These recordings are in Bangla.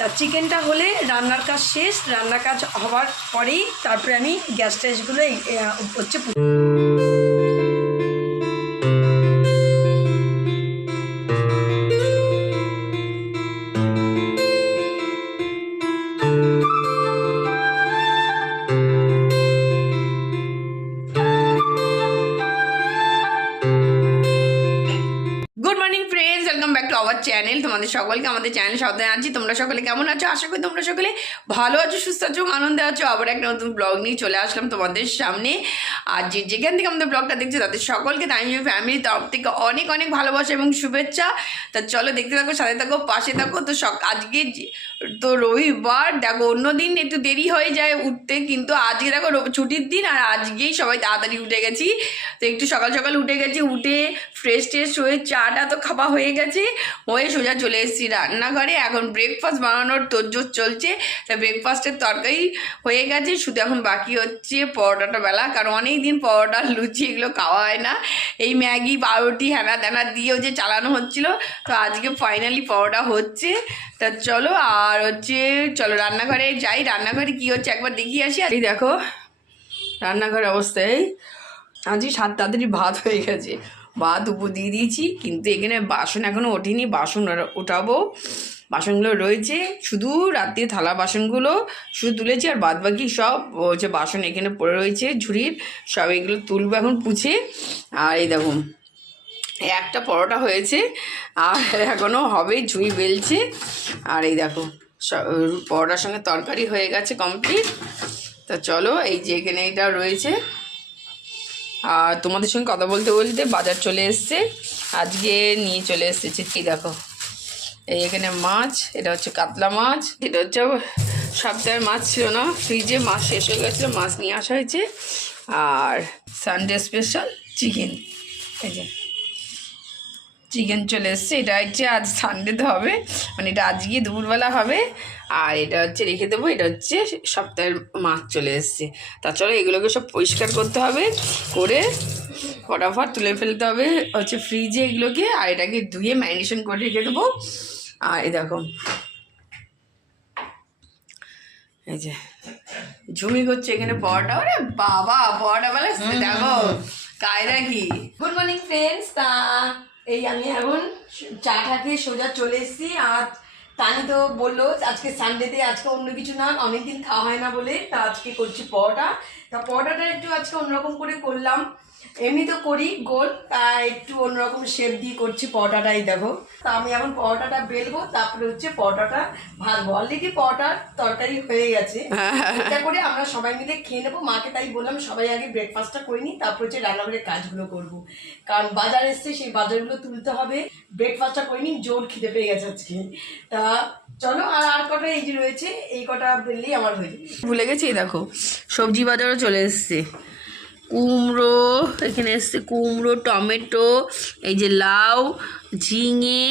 তা চিকেনটা হলে রান্নার কাজ শেষ, রান্নার কাজ হওয়ার পরেই তারপরে আমি গ্যাস ট্যাসগুলো হচ্ছে আওয়ার চ্যানেল। তোমাদের সকলকে আমাদের চ্যানেল সাথে আছি। তোমরা সকলে কেমন আছো? আশা করি তোমরা সকলে ভালো আছো, সুস্থ আছো, আনন্দে আছো। আবার একটা নতুন ব্লগ নিয়ে চলে আসলাম তোমাদের সামনে। আর যেখান থেকে আমাদের ব্লগটা দেখছো তাদের সকলকে তাইমি ফ্যামিলির তরফ থেকে অনেক অনেক ভালোবাসা এবং শুভেচ্ছা। তা চলো দেখতে থাকো, সাথে থাকো, পাশে থাকো। তো আজকে তো রবিবার, দেখো অন্যদিন একটু দেরি হয়ে যায় উঠতে, কিন্তু আজকে দেখো ছুটির দিন আর আজকেই সবাই তাড়াতাড়ি উঠে গেছি। তো একটু সকাল সকাল উঠে গেছি, উঠে ফ্রেশ ট্রেশ হয়ে চাটা তো খাওয়া হয়ে গেছে, হয়ে সোজা চলে এসেছি রান্নাঘরে। এখন ব্রেকফাস্ট বানানোর তোড়জোড় চলছে। তা ব্রেকফাস্টের তরকারি হয়ে গেছে, শুধু এখন বাকি হচ্ছে পরোটাটা বেলা, কারণ অনেক দিন পরোটা লুচি এগুলো খাওয়া হয় না। এই ম্যাগি পাউরুটি হ্যানা ত্যানা দিয়েও যে চালানো হচ্ছিল, তো আজকে ফাইনালি পরোটা হচ্ছে। তা চলো আর চলো রান্নাঘরে যাই। রান্নাঘরে কি হচ্ছে একবার দেখিয়ে আসি। আর এই দেখো রান্নাঘরের অবস্থায় আজকে তাড়াতাড়ি ভাত হয়ে গেছে, ভাত উপর দিয়ে দিয়েছি, কিন্তু এখানে বাসন এখনও ওঠেনি, বাসন ওঠাবো। বাসনগুলো রয়েছে, শুধু রাত্রে থালা বাসনগুলো শুধু তুলেছি, আর বাদ বাকি সব বাসন এখানে পড়ে রয়েছে ঝুড়ির, সব এগুলো তুলবো এখন পুছে। আর এই দেখুন একটা পরোটা হয়েছে আর এখনও হবে, ঝুড়ি বেলছে। আর এই দেখো পরোটার সঙ্গে তরকারি হয়ে গেছে কমপ্লিট। তা চলো এই যে এখানে এটা রয়েছে। আর তোমাদের সঙ্গে কথা বলতে বলতে বাজার চলে এসছে, আজকে নিয়ে চলে এসেছে। কি দেখো এই এখানে মাছ, এটা হচ্ছে কাতলা মাছ, এটা হচ্ছে সপ্তাহের মাছ ছিল না, ফ্রিজে মাছ শেষ হয়ে গেছিলো, মাছ নিয়ে আসা হয়েছে। আর সানডে স্পেশাল চিকেন, এই যে চিকেন চলে এসছে। এটা হচ্ছে আজ সানডেতে হবে, মানে এটা আজকে দুপুরবেলা হবে। আর এটা হচ্ছে রেখে দেবো, এটা হচ্ছে সপ্তাহের মাছ চলে এসছে। তা চলো এগুলোকে সব পরিষ্কার করতে হবে, করে ফটাফট তুলে ফেলতে হবে হচ্ছে ফ্রিজে এগুলোকে। আর এটাকে ধুয়ে ম্যারিনেশন করে রেখে দেবো। আর এই দেখো এই যে ঝুমি করছে এখানে পরোটা। ওরে বাবা পরোটা বেলা দেখো কায়দা কি। Good morning friends. তা এই আমি এখন চাটা খেয়ে সোজা চলে এসেছি। আর তানি তো বললো আজকে সানডেতে আজকে অন্য কিছু না, অনেকদিন খাওয়া হয় না বলে, তা আজকে করছি পরোটা। তা পরোটাটা একটু আজকে অন্যরকম করে করলাম, এমনি তো করি গোল, তা একটু অন্যরকম শেপ দিয়ে করছি পরোটাটাই। দেখো তা আমি এখন পরোটাটা বেলবো, তারপরে হচ্ছে পরোটাটা ভাজবো। অলরেডি পরোটার তরকারি হয়ে গেছে, এটা করে আমরা সবাই মিলে খেয়ে নেবো। মাকে তাই বললাম সবাই আগে ব্রেকফাস্টটা করে নিই, তারপর হচ্ছে রান্নাঘরের কাজগুলো করবো, কারণ বাজার এসছে, সেই বাজারগুলো তুলতে হবে। ব্রেকফাস্টটা করে নিই, জোর খিদে পেয়ে গেছে আজকে। তা চলো আর কটা এই যে রয়েছে, এই কটা বেললেই আমার হয়ে যাবে। ভুলে গেছি, দেখো সবজি বাজারও চলে এসছে। কুমড়ো এখানে এসছে, কুমড়ো, টমেটো, এই যে লাউ, ঝিঙে,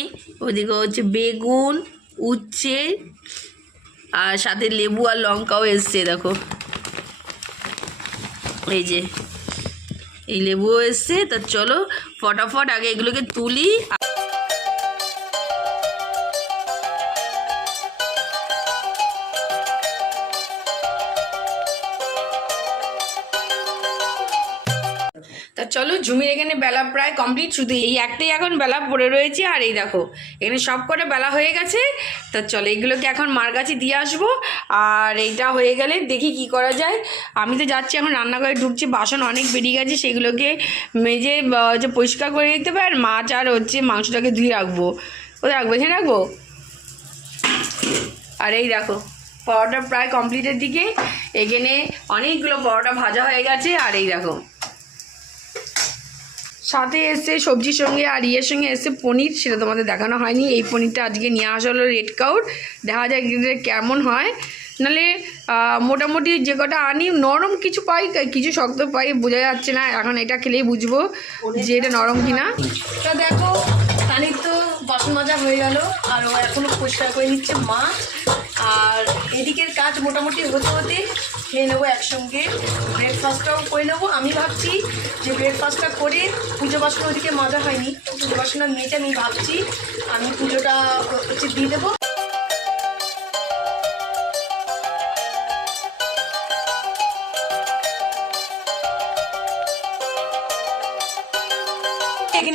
ওইদিকে হচ্ছে বেগুন, উচ্ছে, আর সাথে লেবু আর লঙ্কাও এসছে। দেখো এই যে এই লেবুও এসছে। তা চলো ফটাফট আগে এগুলোকে তুলি। তা চলো ঝুমির এখানে বেলা প্রায় কমপ্লিট, শুধু এই একটাই এখন বেলা পড়ে রয়েছে। আর এই দেখো এখানে সব কটা বেলা হয়ে গেছে। তা চলো এগুলোকে এখন মার কাছে দিয়ে আসবো। আর এইটা হয়ে গেলে দেখি কি করা যায়। আমি তো যাচ্ছি এখন রান্নাঘরে, ঢুকছি, বাসন অনেক বেরিয়ে গেছে, সেগুলোকে মেজে যে পরিষ্কার করে দিতে হবে। আর মাছ আর হচ্ছে মাংসটাকে ধুয়ে রাখবো। কোথায় রাখবো? এখানে রাখবো। আর এই দেখো পরোটা প্রায় কমপ্লিটের দিকে, এখানে অনেকগুলো পরোটা ভাজা হয়ে গেছে। আর এই দেখো সাথে এসে সবজির সঙ্গে আর ইয়ের সঙ্গে এসে পনির, সেটা তোমাদের দেখানো হয়নি। এই পনিরটা আজকে নিয়ে আসা হলো রেড কাউর, দেখা যায় কেমন হয়। নাহলে মোটামুটি যে কটা আনি নরম কিছু পাই, কিছু শক্ত পাই, বোঝা যাচ্ছে না। এখন এটা খেলেই বুঝবো যে এটা নরম কিনা। তা দেখো পানির তো বাসন মাজা হয়ে গেল, আর ও এখনও পরিষ্কার করে নিচ্ছে মা। আর এদিকের কাজ মোটামুটি হতে হতে খেয়ে নেবো একসঙ্গে, ব্রেকফাস্টটাও করে নেবো। আমি ভাবছি যে ব্রেকফাস্টটা করে পুজো বাসন ওদিকে মাজা হয়নি, পুজো বাসনটা মেজে আমি ভাবছি আমি পুজোটা হচ্ছে দিয়ে দেবো।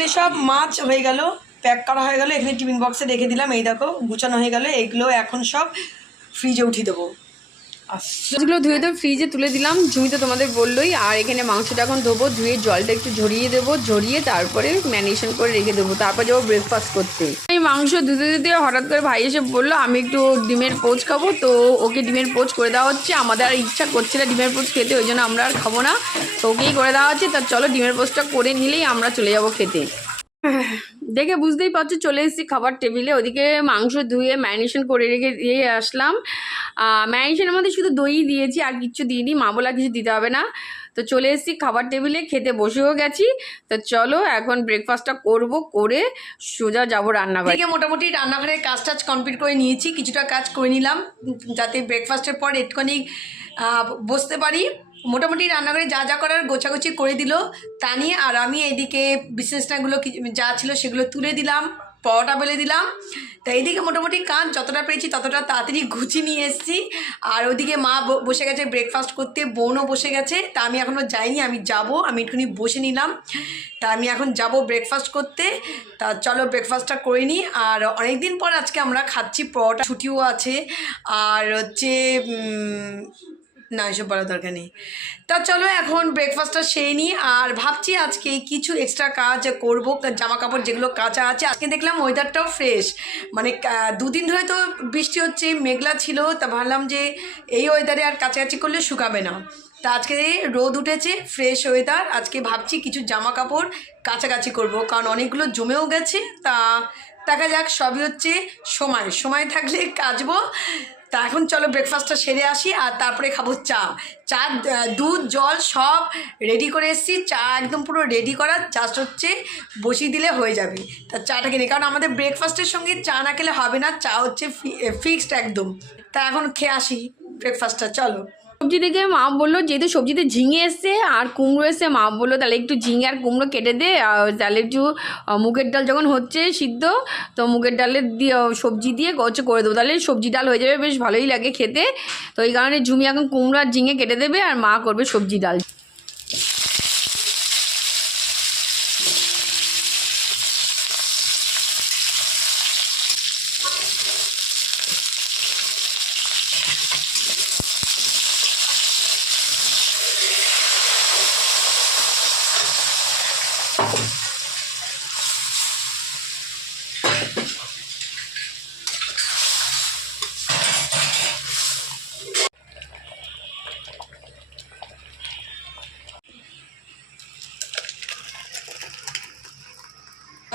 এগুলি সব মাছ হয়ে গেল, প্যাক করা হয়ে গেল, এখানে টিফিন বক্সে রেখে দিলাম। এই দেখো গুছানো হয়ে গেল, এগুলো এখন সব ফ্রিজে উঠিয়ে দেবো। মাছগুলো ধুয়ে তো ফ্রিজে তুলে দিলাম, ঝুমি তো তোমাদের বললোই। আর এখানে মাংসটা এখন ধোবো, ধুয়ে জলটা একটু ঝরিয়ে দেবো, ঝরিয়ে তারপরে ম্যারিনেশন করে রেখে দেবো, তারপর যাবো ব্রেকফাস্ট করতে। এই মাংস ধুতে ধুতে হঠাৎ করে ভাই এসে বললো আমি একটু ডিমের পোচ খাবো, তো ওকে ডিমের পোচ করে দেওয়া হচ্ছে। আমাদের আর ইচ্ছা করছে না ডিমের পোচ খেতে, ওই জন্য আমরা আর খাবো না, তো ওকেই করে দেওয়া হচ্ছে। তা চলো ডিমের পোচটা করে নিলেই আমরা চলে যাবো খেতে। দেখে বুঝতেই পারছো চলে এসেছি খাবার টেবিলে। ওদিকে মাংস ধুয়ে ম্যারিনেশন করে রেখে দিয়ে আসলাম। ম্যারিনেশনের মধ্যে শুধু দই দিয়েছি, আর কিচ্ছু দিইনি, মা বলা কিছু দিতে হবে না। তো চলে এসেছি খাবার টেবিলে, খেতে বসেও গেছি। তো চলো এখন ব্রেকফাস্টটা করব, করে সোজা যাবো রান্নাঘরে। থেকে মোটামুটি রান্নাঘরের কাজ টাজ কমপ্লিট করে নিয়েছি, কিছুটা কাজ করে নিলাম যাতে ব্রেকফাস্টের পর একটুখানি বসতে পারি। মোটামুটি রান্নাঘরে যা যা করার গোছাগুছি করে দিল তা নিয়ে, আর আমি এদিকে বিছনাগুলো যা ছিল সেগুলো তুলে দিলাম, পরোটা বেলে দিলাম। তা এইদিকে মোটামুটি কাজ যতটা পেরেছি ততটা তাড়াতাড়ি গুছিয়ে নিয়ে এসেছি। আর ওদিকে মা বসে গেছে ব্রেকফাস্ট করতে, বোনও বসে গেছে। তা আমি এখনও যাইনি, আমি যাব, আমি একটুখানি বসে নিলাম। তা আমি এখন যাব ব্রেকফাস্ট করতে। তা চলো ব্রেকফাস্টটা করে নিই। আর অনেক দিন পর আজকে আমরা খাচ্ছি পরোটা, ছুটিও আছে, আর হচ্ছে না এসব বলার দরকার নেই। তা চলো এখন ব্রেকফাস্টটা সেরে নিই। আর ভাবছি আজকে কিছু এক্সট্রা কাজ করব, জামা কাপড় যেগুলো কাঁচা আছে। আজকে দেখলাম ওয়েদারটাও ফ্রেশ, মানে দুদিন ধরে তো বৃষ্টি হচ্ছে, মেঘলা ছিল। তা ভাবলাম যে এই ওয়েদারে আর কাছাকাছি করলে শুকাবে না। তা আজকে রোদ উঠেছে, ফ্রেশ ওয়েদার, আজকে ভাবছি কিছু জামা কাপড় কাছাকাছি করব, কারণ অনেকগুলো জমেও গেছে। তা দেখা যাক, সবই হচ্ছে সময় থাকলে কাচবো। তা এখন চলো ব্রেকফাস্টটা সেরে আসি, আর তারপরে খাবো চা। দুধ জল সব রেডি করে এসেছি, চা একদম পুরো রেডি করা, জাস্ট হচ্ছে বসিয়ে দিলে হয়ে যাবে। তা চাটা কিনে, কারণ আমাদের ব্রেকফাস্টের সঙ্গে চা না খেলে হবে না, চা হচ্ছে ফিক্সড একদম। তা এখন খেয়ে আসি ব্রেকফাস্টটা, চলো। সবজি দেখে মা বললো যেহেতু সবজিতে ঝিঙে এসছে আর কুমড়ো এসছে, মা বললো তাহলে একটু ঝিঙে আর কুমড়ো কেটে দে, আর তাহলে একটু মুগের ডাল যখন হচ্ছে সিদ্ধ, তো মুগের ডালের দিয়ে সবজি দিয়ে হচ্ছে করে দেবো, তাহলে সবজি ডাল হয়ে যাবে, বেশ ভালোই লাগে খেতে। তো এই কারণে ঝুমি এখন কুমড়ো আর ঝিঙে কেটে দেবে, আর মা করবে সবজি ডাল।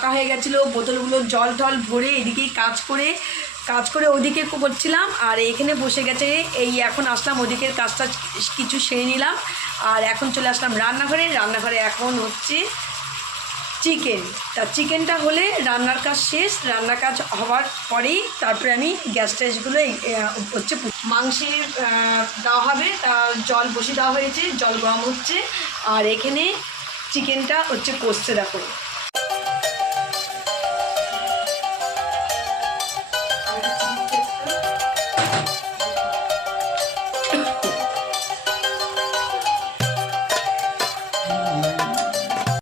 ফাঁকা হয়ে গেছিলো, বোতলগুলো জল টল ভরে এদিকেই কাজ করে ওদিকে করছিলাম। আর এখানে বসে গেছে, এই এখন আসলাম ওদিকের কাজটা কিছু সেরে নিলাম। আর এখন চলে আসলাম রান্নাঘরে এখন হচ্ছে চিকেন। তা চিকেনটা হলে রান্নার কাজ শেষ, রান্নার কাজ হওয়ার পরেই তারপরে আমি গ্যাস ট্যাসগুলো হচ্ছে মাংসের দেওয়া হবে। তা জল বসিয়ে দেওয়া হয়েছে, জল গরম হচ্ছে, আর এখানে চিকেনটা হচ্ছে কষছে, দেখো।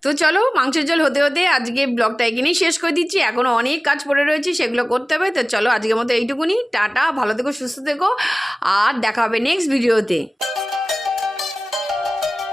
তো চলো মাংসের ঝোল হতে হতে আজকে ব্লগটা এখানেই শেষ করে দিচ্ছি। এখনও অনেক কাজ পড়ে রয়েছে, সেগুলো করতে হবে। তো চলো আজকের মতো এইটুকুনি, টাটা, ভালো থেকো, সুস্থ থেকো, আর দেখা হবে নেক্সট ভিডিওতে।